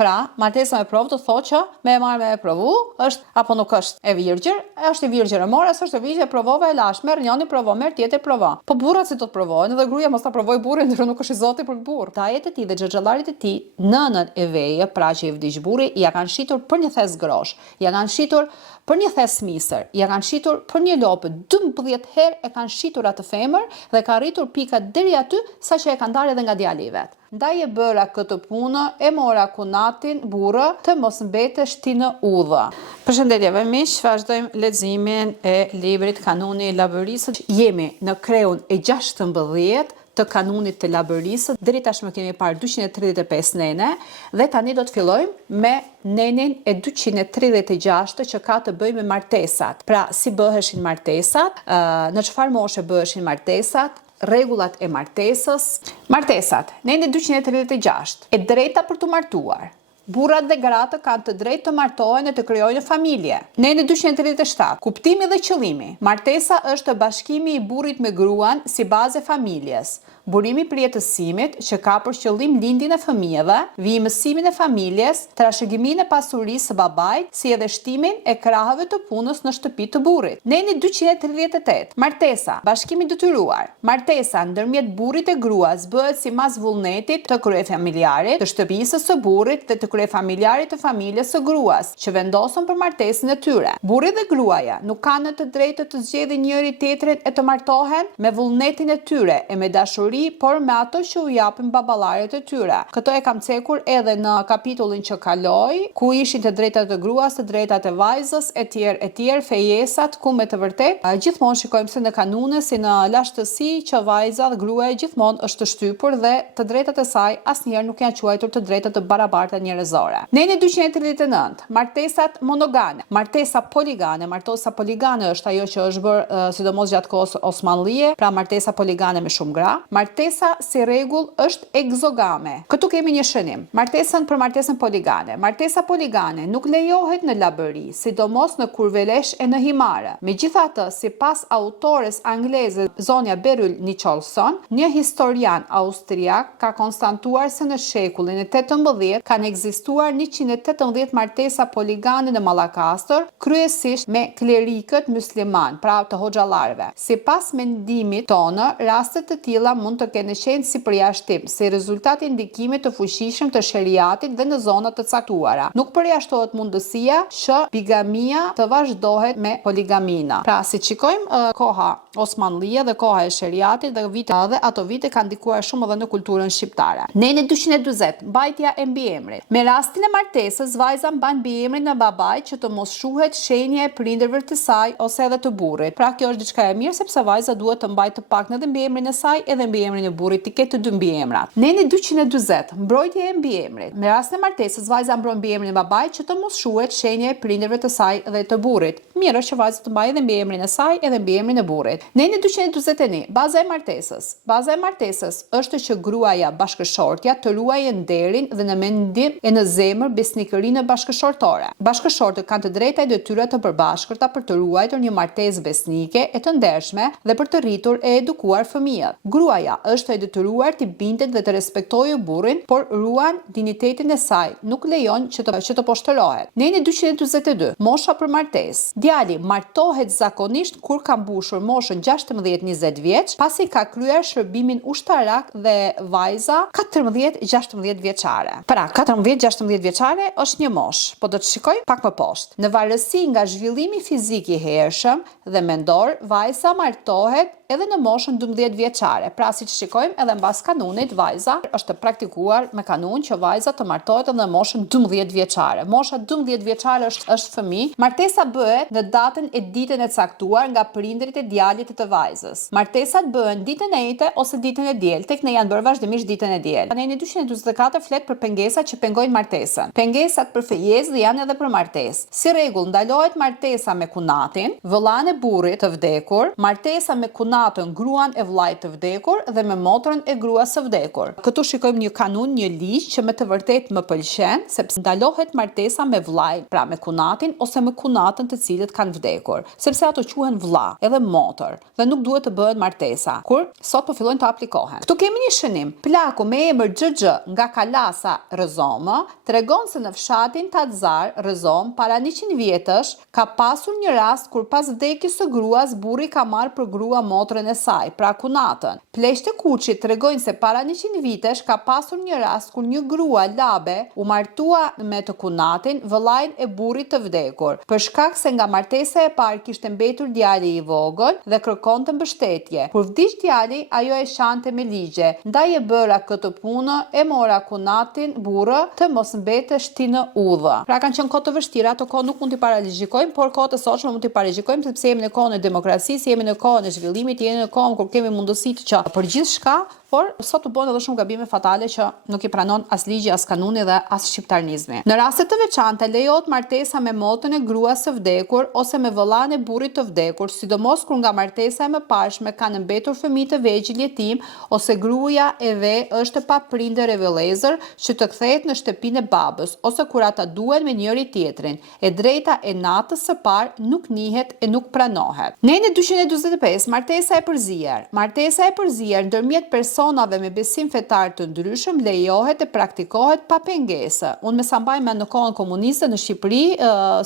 Pra, martesa me provë të thotë që me e marrë me e provu, është apo nuk është e virgjër, është e virgjër e morë, është e virgjër e provove e lash, merr njëri provo, merr tjetër provo. Po burrat si do të provojnë, edhe gruaja mos ta provoj burrin, ndërsa nuk është i Zoti për burr. Tajet e tij dhe xhaxhallarit e tij, nënën e veje, pra që i vdiq burri, ja kanë shitur për një thes grosh, ja kanë shitur për një thes misër, ja kanë shitur për një lopë, 12 herë e kanë shitur atë femër dhe ka rritur pika deri aty saqë e kanë dalë edhe nga djali i vet. Ndaj e bëra këtë punë, e mora kunatin burrë të mos mbetesh ti në udhë. Përshëndetje miq, vazhdojmë leximin e librit Kanuni i Lavërisë. Jemi në kreun e 16 të kanunit të labërisë. Deri tashmë kemi parë 235 nene dhe tani do të fillojmë me nenin e 236 që ka të bëjë me martesat. Pra, si bëheshin martesat, në çfarë moshe bëheshin martesat, rregullat e martesës. Martesat, neni 236, e drejta për të martuar. Burrat dhe gratë kanë të drejtë të martohen e të krijojnë familje. Neni 237, kuptimi dhe qëllimi. Martesa është bashkimi i burrit me gruan si bazë e familjes. Burimi për jetësimit që ka për qëllim lindjen e fëmijëve, vijimësimin e familjes, trashëgiminë e pasurisë së babait, si edhe shtimin e krahëve të punës në shtëpi të burrit. Neni 238, martesa, bashkimi detyruar. Martesa ndërmjet burrit e gruas bëhet sipas vullnetit të kryefamiljarit, të shtëpisë së burrit dhe të kryefamiljarit të familjes së gruas, që vendosën për martesën e tyre. Burri dhe gruaja nuk kanë të drejtë të zgjedhin njëri tjetrin e të martohen me vullnetin e tyre e me dashuri, por me ato që u japin baballaret e tyre. Këto e kam cekur edhe në kapitullin që kaloi, ku ishin të drejtat e gruas, të drejtat e vajzës, etj, fejesat, ku me të vërtet gjithmonë shikojmë se në kanune si në lashtësi që vajza dhe gruaja gjithmonë është të shtypur dhe të drejtat e saj asnjëherë nuk janë quajtur të drejtat të barabarta njerëzore. Neni 239, martesat monogame. Martesa poligame. Martesa poligame është ajo që është bërë sidomos gjatë kohës osmanlije, pra martesa poligame me shumë gra. Martesa si rregull është egzogame. Këtu kemi një shënim. Martesën për martesën poligame. Martesa poligame nuk lejohet në labëri, sidomos në kurvelesh e në himare. Megjithatë, sipas autores angleze Zonja Beryl Nicholson, një historian austriak ka konstatuar se në shekullin e 18 kanë ekzistuar 118 martesa poligame në Mallakastër, kryesisht me klerikët musliman, pra të hoxhallarëve. Sipas mendimit tonë, raste të tilla mund të kenë qenë si përjashtim, si rezultati i ndikimit të fuqishëm të sheriatit dhe në zona të caktuara. Nuk përjashtohet mundësia që bigamia të vazhdohet me poligamina. Pra, si shikojmë, koha osmanlije dhe koha e sheriatit dhe ato vite kanë ndikuar shumë edhe në kulturën shqiptare. Neni 240, mbajtja e mbiemrit. Me rastin e martesës, vajza mban mbiemrin e babait që të mos shuhet shenja e prindërve të saj ose edhe të burrit. Pra, kjo është diçka e mirë sepse vajza duhet të mbajë të paktën edhe mbiemrin e saj edhe mbiemrin e burrit të ketë të dy mbiemrat. Neni 240, mbrojtja e mbiemrit. Me rastin e martesës, vajza mbron mbiemrin e babait që të mos shuhet shenja e prindërve të saj dhe të burrit. Mirë është që vajza të mbajë edhe mbiemrin e saj edhe mbiemrin e burrit. Neni 241, baza e martesës. Baza e martesës është që gruaja bashkëshortja të ruajë nderin dhe në mendim e në zemër besnikërinë bashkëshortore. Bashkëshortët kanë të drejta e detyra të përbashkëta për të ruajtur një martesë besnike e të ndershme dhe për të rritur e edukuar fëmijët. Gruaja është e detyruar të bindet dhe të respektojë burrin, por ruan dinjitetin e saj, nuk lejon që të poshtërohet. Neni 242, mosha për martesë. Djali martohet zakonisht kur ka mbushur moshën 16-20 vjeç, pasi ka kryer shërbimin ushtarak dhe vajza 14-16 vjeçare. Pra, 14-16 vjeçare është një moshë, po do të shikoj pak më poshtë. Në varësi nga zhvillimi fizik i hershëm dhe mendor, vajza martohet edhe në moshën 12 vjeçare. Pra, siç shikojmë, edhe mbas kanunit vajza është praktikuar me kanun që vajza të martohet edhe në moshën 12 vjeçare. Mosha 12 vjeçare është fëmijë. Martesa bëhet në datën e ditën e caktuar nga prindërit e djalit të vajzës. Martesat bëhen ditën e njëjtë ose ditën e diel. Tek ne janë bërë vazhdimisht ditën e diel. Neni 244 flet për pengesat që pengojnë martesën. Pengesat për fejesë janë edhe për martesë. Si rregull, ndalohet martesa me kunatin, vëllain e burrit të vdekur, martesa me kunatin kunatën gruan e vllajt të vdekur dhe me motrën e gruas së vdekur. Këtu shikojmë një kanun, një ligj që me të vërtet më pëlqen, sepse ndalohet martesa me vllajin, pra me kunatin ose me kunatën të cilët kanë vdekur, sepse ato quhen vlla, edhe motër, dhe nuk duhet të bëhen martesa, kur sot po fillojnë të aplikohen. Këtu kemi një shënim. Plaku me emër XG nga Kalasa Rëzomë tregon se në fshatin Tatzar Rëzom para 100 vjetësh ka pasur një rast kur pas vdekjes së gruas burri ka marrë për grua motrën e saj, pra kunatën. Pleqtë e Kuçit tregojnë se para 100 vitesh ka pasur një rast kur një grua labe u martua me të kunatin, vëllain e burrit të vdekur, për shkak se nga martesa e parë kishte mbetur djali i vogël dhe kërkonte mbështetje. Kur vdiq djali, ajo e shante me ligje, ndaj e bëra këtë punë, e mora kunatin burrë të mos mbetesh ti në udhë. Pra kanë qenë kohë të vështira, ato kohë nuk mund t'i paralegjikojmë, por kohët e sotshme mund t'i paralegjikojmë sepse jemi në kohën e demokracisë, jemi në kohën e zhvillimit, jemi në kohën kur kemi mundësitë që për gjithçka, por sot u bën edhe shumë gabime fatale që nuk i pranon as ligji, as kanuni dhe as shqiptarnizmi. Në raste të veçanta lejohet martesa me motrën e gruas së vdekur ose me vëllain e burrit të vdekur, sidomos kur nga martesa e mëparshme kanë mbetur fëmijë të vegjël jetim ose gruaja e është pa prindër e vëllezër që të kthehet në shtëpinë e babës ose kur ata duhen me njëri tjetrin. E drejta e natës së parë nuk njihet e nuk pranohet. Në 245 martesa e përzier. Martesa e përzier ndërmjet personave me besim fetar të ndryshëm lejohet e praktikohet pa pengesë. Unë me sa mbaj me në kohën komuniste në Shqipëri,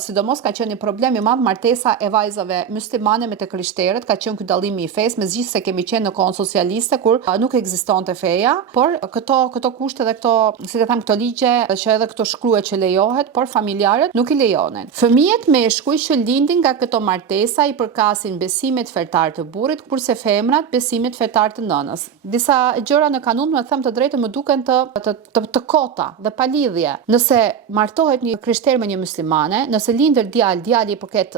sidomos ka qenë një problem i madh martesa e vajzave muslimane me të krishterët, ka qenë ky dallimi i fesë, megjithëse kemi qenë në kohën socialiste kur nuk ekzistonte feja, por këto kushte dhe këto, si të them, këto ligje që edhe këto shkruhet që lejohet, por familjarët nuk i lejonin. Fëmijët meshkuj që lindin nga këto martesa i përkasin besimet fetar të burrit, kurse femrat besimet fetar të nënës. Disa gjëra në kanun, me them të drejtë, më duken të kota dhe pa lidhje. Nëse martohet një krishter me një muslimane, nëse lindër djali i përket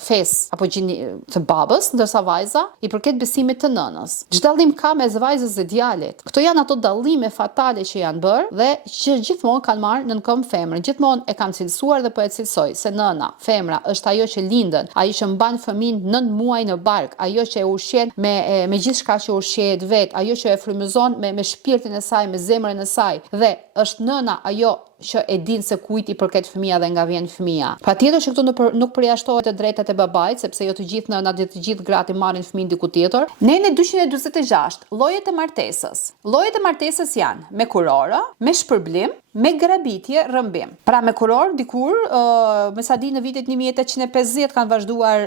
fesë apo gjini të babës, ndërsa vajza i përket besimit të nënës. Ç'do dallim ka mes vajzës dhe djalit? Këto janë ato dallime fatale që janë bërë dhe që gjithmonë kanë marrë në këmbë femrën. Gjithmonë e kanë cilësuar dhe po e cilësoj se nëna, femra është ajo që lindën, ajo që mban fëmin 9 muaj në bark, ajo që e ushqen me gjithçka që ushqehet vet, ajo që e frymëzon me shpirtin e saj, me zemrën e saj, dhe është nëna ajo që e din se kujt i përket fëmia dhe nga vjen fëmia. Patjetër që këtu nuk përjashtohet të drejtat e babait, sepse jo të gjithë nënat dhe të gjithë gratë marrin fëmin diku tjetër. Në 246, llojet e martesës. Llojet e martesës janë me kurorë, me shpërblim, me grabitje, rrëmbim. Pra me kuror dikur, me sa di në vitet 1850 kanë vazhduar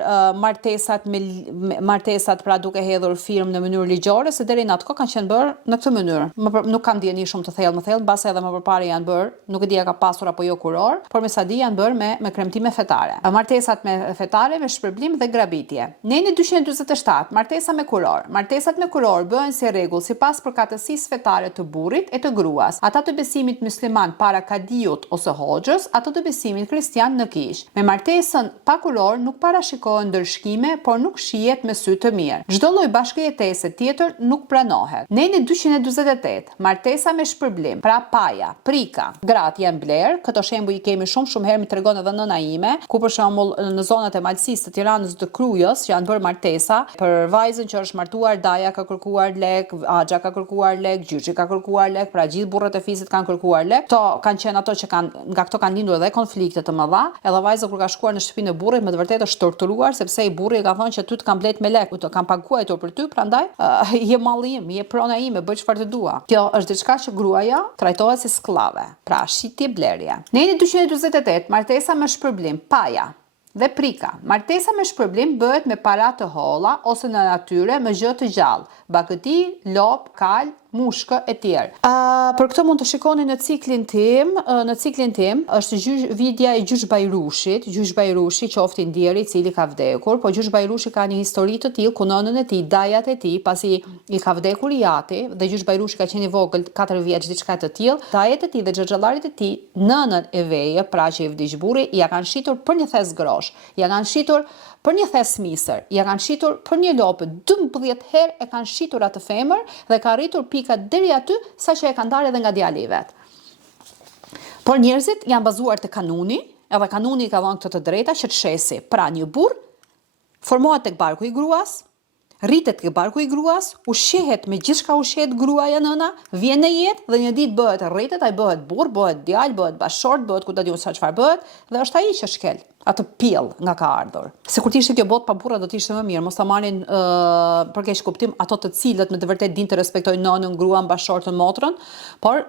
martesat pra duke hedhur firmë në mënyrë ligjore, se deri në atë kohë kanë qenë bërë në këtë mënyrë. Nuk kam dieni shumë të thellë, mbase edhe më përpara janë bërë, nuk e di a ka pasur apo jo kuror, por me sa di janë bërë me kremtime fetare. Martesat me fetare, me shpërblim dhe grabitje. Në 247, martesa me kuror. Martesat me kuror bëhen si rregull sipas përkatësisë fetare të burrit e të gruas. Ata të besimit musliman para kadiut ose hoxhës, ato të besimit kristian në kish. Me martesën pa kuror nuk parashikohen ndërshkime, por nuk shihet me sy të mirë. Çdo lloj bashkëjetese tjetër nuk pranohet. Në 248, martesa me shpërblim, pra paja, prika. Gratë janë bler, këto shembuj i kemi shumë herë, mi tregon edhe nëna ime, ku për shembull në zonat e Malësisë, të Tiranës, të Krujës, që janë bërë martesa, për vajzën që është martuar, daja ka kërkuar lek, axha ka kërkuar lek, gjyçi ka kërkuar lek, pra gjithë burrat e fisit kanë kërkuar lek. Këto kanë qenë ato që nga këto kanë lindur edhe konflikte të mëdha, edhe vajza kur ka shkuar në shtëpinë e burrit me të vërtetë është torturuar sepse i burri ka thënë që ty të kam blet me lek, të kam paguar për ty, prandaj je malli im, je prona ime, bëj çfarë të dua. Kjo është diçka që gruaja trajtohet si skllave, pra shitje blerje. Në 248, martesa me shpërblim, paja dhe prika. Martesa me shpërblim bëhet me para të holla ose në natyre me gjë të gjallë, bakëti, lop, kal, mushkë e tjerë. Për këtë mund të shikoni në ciklin tim është vidja e Gjysh Bajrushit. Gjysh Bajrushi qofti ndjeri i cili ka vdekur, po Gjysh Bajrushi ka një histori të tillë ku nënën e tij, dajat e tij, pasi i ka vdekur i ati, dhe Gjysh Bajrushi ka qenë i vogël, 4 vjeç diçka të tillë, dajat e tij dhe xhaxhallarit e tij, nënën e veje, pra që i vdiq burri, ja kanë shitur për një thes grosh, ja kanë shitur për një thes misër, ja kanë shitur për një lopë, 12 herë e kanë shitur atë femër dhe ka rritur pika deri aty saqë e kanë ndarë edhe nga djali i vet. Por njerëzit janë bazuar te kanuni, edhe kanuni ka dhënë këtë të drejta që të shesi. Pra një burr formohet tek barku i gruas, rritet ke barku i gruas, ushqehet me gjithçka ushqehet gruaja nëna, vjen në jetë dhe një ditë bëhet rritet, ai bëhet burr, bëhet djalë, bëhet bashort, bëhet ku ta diun sa çfarë bëhet, dhe është ai që shkel atë pjell nga ka ardhur. Se kur t'ishte kjo botë pa burra do t'ishte më mirë, mos ta marrin për keq kuptim ato të cilët me të vërtet din të respektojnë nënën, gruan, bashortën, motrën, por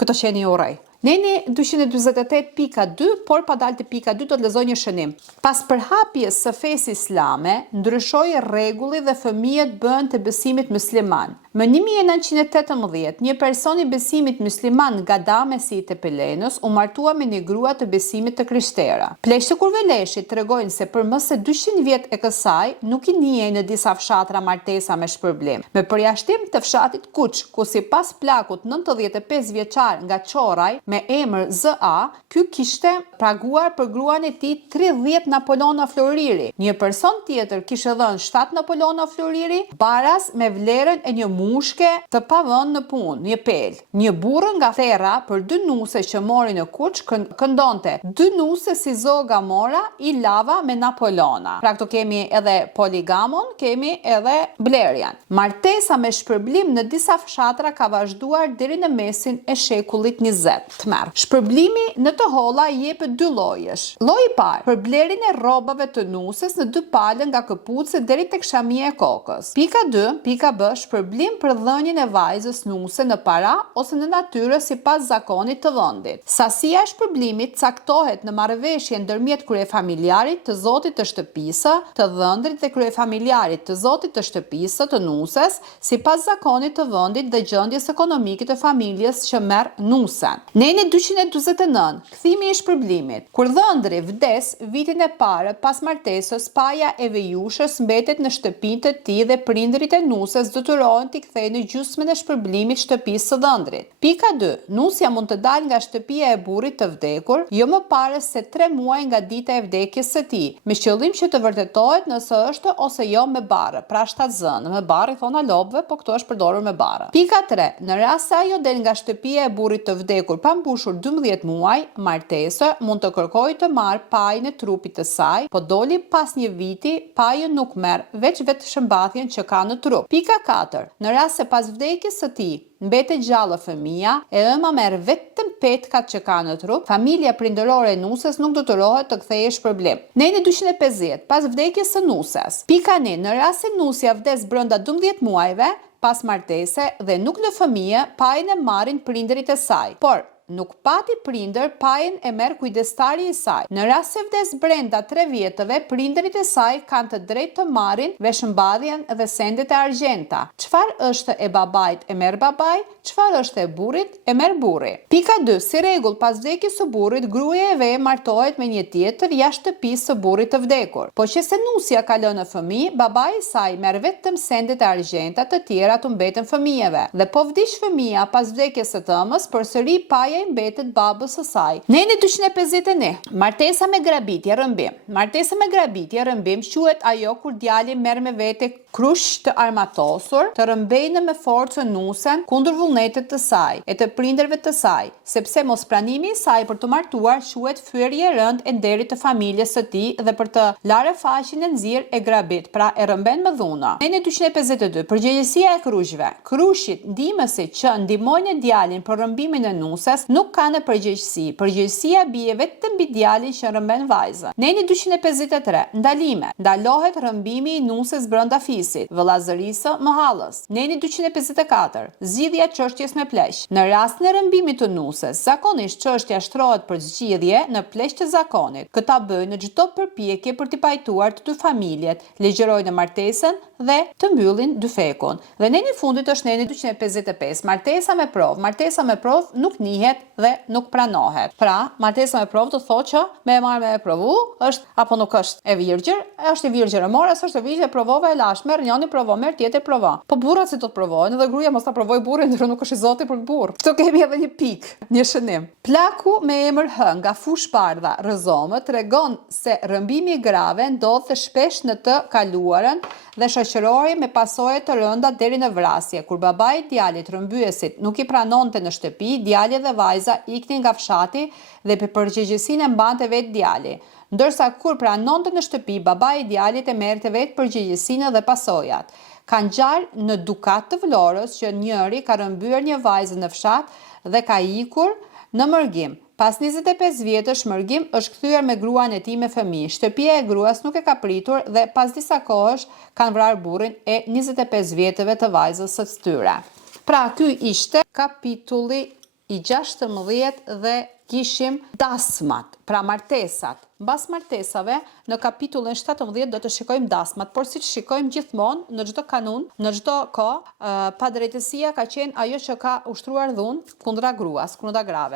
këto qeni urrej. Neni 248.2, por pa dalë të pika 2 do të lexoj një shënim. Pas përhapjes së fesë islame, ndryshoi rregulli dhe fëmijët bëhen të besimit musliman. Më 1918, një person i besimit musliman nga Damesi i Tepelenës u martua me një grua të besimit të krishterë. Pleqtë e Kurveleshit tregojnë se për më se 200 vjet e kësaj nuk i njihej në disa fshatra martesa me shpërblim. Me përjashtim të fshatit Kuç, ku sipas plakut 95 vjeçar nga Çorraj me emër Z.A, ky kishte paguar për gruan e tij 30 Napoleona Floriri. Një person tjetër kishte dhënë 7 Napoleona Floriri baras me vlerën e një mushke të pavënë në punë, një pel. Një burrë nga Therra për 2 nuse që mori në Kuç këndonte 2 nuse si zoga mora i lava me Napoleona. Pra këtu kemi edhe poligamon, kemi edhe Blerian. Martesa me shpërblim në disa fshatra ka vazhduar deri në mesin e shekullit 20. Shpërblimi në të holla i jepet 2 llojesh. Lloji i parë, për blerjen e rrobave të nuses në 2 palë nga këpucë deri tek shamia e kokës. Pika 2, pika B, shpërblim për dhënien e vajzës nuse në para ose në natyrë sipas zakonit të vendit. Sasia e shpërblimit caktohet në marrëveshje ndërmjet kryefamiljarit të zotit të shtëpisë, të dhëndrit dhe kryefamiljarit të zotit të shtëpisë të nuses, sipas zakonit të vendit dhe gjendjes ekonomike të familjes që merr nusen. Neni 249, kthimi i shpërblimit. Kur dhëndri vdes vitin e parë pas martesës, paja e vejushës mbetet në shtëpinë të tij dhe prindërit e nuses detyrohen t'i kthejnë gjysmën e shpërblimit shtëpisë së dhëndrit. Pika 2. Nusja mund të dalë nga shtëpia e burrit të vdekur jo më parë se 3 muaj nga dita e vdekjes së tij, me qëllim që të vërtetohet nëse është ose jo me barë, pra shtatzënë. Me barë i thona lopëve, po këto është përdorur me barë. Pika 3. Në rast se ajo del nga shtëpia e burrit të vdekur pa mbushur 12 muaj, martesa mund të kërkojë të marrë pajën e trupit të saj, po doli pas një viti, pajën nuk merr, veç vetë shëmbathjen që ka në trup. Pika 4. Në rast se pas vdekjes së tij mbetet gjallë fëmia, e ëma merr vetëm petkat që ka në trup, familja prindërore e nuses nuk detyrohet të kthejë shpërblim. Neni 250, pas vdekjes së nuses. Pika 1. Në rast se nusja vdes brenda 12 muajve pas martese dhe nuk lë fëmijë, pajën e marrin prindërit e saj. Por nuk pati prindër, pajën e merr kujdestari i saj. Në rast se vdes brenda 3 vjetëve, prindërit e saj kanë të drejtë të marrin veshëmbadhjen dhe sendet e argjenta. Çfarë është e babait e merr babai, çfarë është e burrit e merr burri. Pika 2. Si rregull, pas vdekjes së burrit, gruaja e vet martohet me një tjetër jashtë shtëpisë së burrit të vdekur. Po që se nusja ka lënë fëmijë, babai i saj merr vetëm sendet e argjenta, të tjera të mbeten fëmijëve. Dhe po vdiq fëmia pas vdekjes së tëmës, përsëri paja i mbetet babës së saj. Neni 251. Martesa me grabitje rrëmbim. Martesa me grabitje rrëmbim quhet ajo kur djali merr me vete krush të armatosur, të rrëmbejnë me forcë nusen kundër vullnetit të saj e të prindërve të saj, sepse mospranimi i saj për të martuar quhet fyerje e rënd e nderit të familjes së tij dhe për të larë faqin e nxirr e grabit, pra e rrëmben me dhuna. Neni 252. Përgjegjësia e krushve. Krushit ndihmësi që ndihmojnë djalin për rrëmbimin e nuses nuk ka në përgjegjësi. Përgjegjësia bie vetëm mbi djalin që rrëmben vajzën. Neni 253. Ndalime. Ndalohet rrëmbimi i nuses brenda fisit, vëllazërisë, mohallës. Neni 254. Zgjidhja e çështjes me pleq. Në rastin e rrëmbimit të nuses, zakonisht çështja shtrohet për zgjidhje në pleq të zakonit. Këta bëjnë në çdo përpjekje për të pajtuar të dy familjet, legjërojnë martesën dhe të mbyllin dyfekun. Dhe neni i fundit është neni 255. Martesa me provë. Martesa me provë nuk nihet dhe nuk pranohet. Pra, martesa me provë do të thotë që me e marrë me e provu është apo nuk është e virgjër, është e virgjër e morë, është e virgjër e provove e lash, merr njëri provo, merr tjetër provo. Po burrat si do të provojnë, edhe gruaja mos ta provoj burrin, ndërsa nuk është i Zoti për burr. Këtu kemi edhe një pikë, një shënim. Plaku me emër H nga fush bardha rrëzomë tregon se rrëmbimi grave ndodh shpesh në të kaluarën dhe shoqëroi me pasoje të rënda deri në vrasje. Kur babai i djalit rrëmbyesit nuk i pranonte në shtëpi, djali dhe vajza iknin nga fshati dhe për përgjegjësinë e mbante vetë djali, ndërsa kur pranonte në shtëpi, babai i djalit e merrte vetë përgjegjësinë dhe pasojat. Ka ngjarë në Dukat të Vlorës që njëri ka rëmbyer një vajzë në fshat dhe ka ikur në mërgim. Pas 25 vjetësh mërgim është kthyer me gruan e tij me fëmijë. Shtëpia e gruas nuk e ka pritur dhe pas disa kohësh kanë vrarë burrin e 25 vjetëve të vajzës së tyre. Pra ky ishte kapitulli i 16 dhe kishim dasmat, pra martesat. Mbas martesave, në kapitullin 17 do të shikojmë dasmat, por si shikojmë gjithmonë në çdo kanun, në çdo kohë, padrejtësia ka qenë ajo që ka ushtruar dhunë kundra gruas, kundra grave.